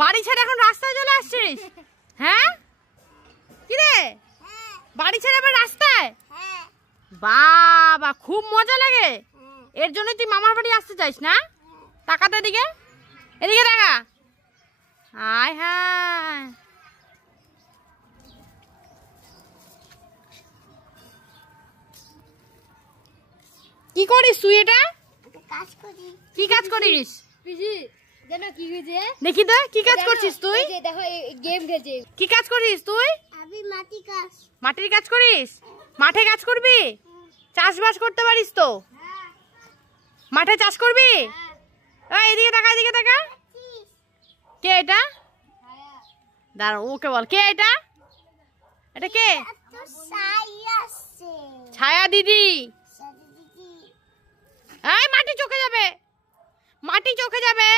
বাড়ি ছেড়ে এখন রাস্তায় চলে আসছিস? হ্যাঁ কি রে, বাড়ি ছেড়ে আবার রাস্তায়? বাবা খুব মজা লাগে, এর জন্য তুই মামার বাড়ি আসতে চাইস না? তাকাতে এদিকে, এদিকে দেখা। হায় হায়, কি করিস তুই এটা? কি কাজ করিস? দেখি তো কি কাজ করছিস তুই? কি কাজ করিস তুই? মাটির কাজ করিস? মাঠে কাজ করবি? চাষবাস করতে পারিস তো? মাঠে চাষ করবি? এদিকে তাকা, এদিকে তাকা। কে এটা? দাঁড়া, ওকে বল কে এটা? এটা কে? ছায়া দিদি। এই মাটি চোখে যাবে, মাটি চোখে যাবে।